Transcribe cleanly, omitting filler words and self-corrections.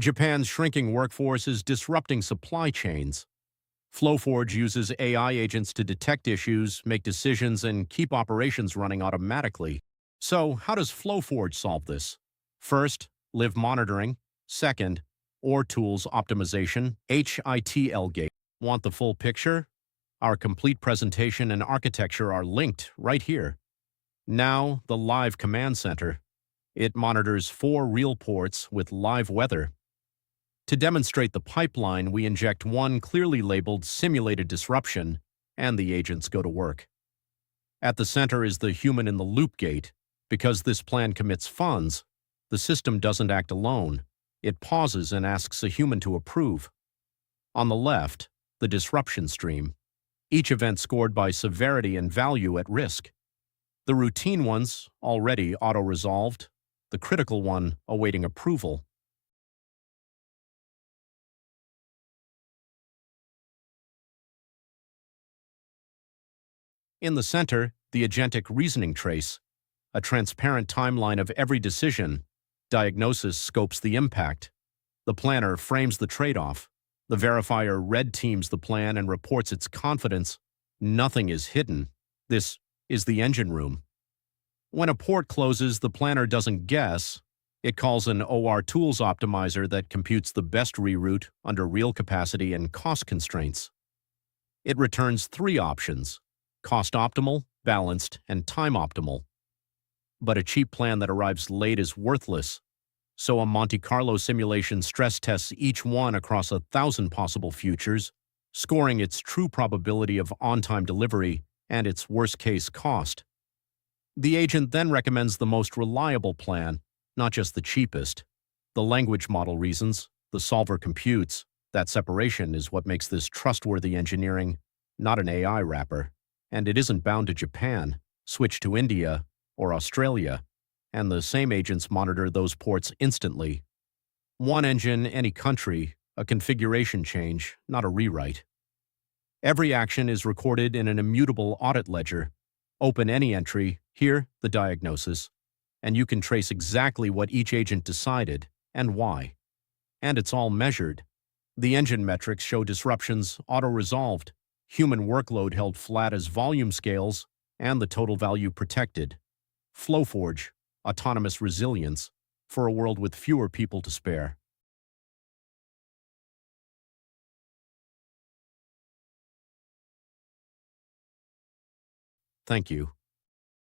Japan's shrinking workforce is disrupting supply chains. Flowforge uses AI agents to detect issues, make decisions, and keep operations running automatically. So, how does Flowforge solve this? First, live monitoring. Second, OR tools optimization, HITL gate. Want the full picture? Our complete presentation and architecture are linked right here. Now, the live command center. It monitors 4 real ports with live weather. To demonstrate the pipeline, we inject one clearly labeled simulated disruption, and the agents go to work. At the center is the human-in-the-loop gate. Because this plan commits funds, the system doesn't act alone. It pauses and asks a human to approve. On the left, the disruption stream. Each event scored by severity and value at risk. The routine ones already auto-resolved, the critical one awaiting approval. In the center, the agentic reasoning trace, a transparent timeline of every decision. Diagnosis scopes the impact. The planner frames the trade-off. The verifier red teams the plan and reports its confidence. Nothing is hidden. This is the engine room. When a port closes, the planner doesn't guess. It calls an OR tools optimizer that computes the best reroute under real capacity and cost constraints. It returns 3 options: cost optimal, balanced, and time optimal. But a cheap plan that arrives late is worthless. So a Monte Carlo simulation stress tests each one across 1,000 possible futures, scoring its true probability of on-time delivery and its worst-case cost. The agent then recommends the most reliable plan, not just the cheapest. The language model reasons, the solver computes. That separation is what makes this trustworthy engineering, not an AI wrapper. And it isn't bound to Japan. Switch to India or Australia, and the same agents monitor those ports instantly. One engine, any country, a configuration change, not a rewrite. Every action is recorded in an immutable audit ledger. Open any entry, here, the diagnosis, and you can trace exactly what each agent decided and why. And it's all measured. The engine metrics show disruptions auto-resolved, human workload held flat as volume scales, and the total value protected. Flowforge, autonomous resilience, for a world with fewer people to spare. Thank you.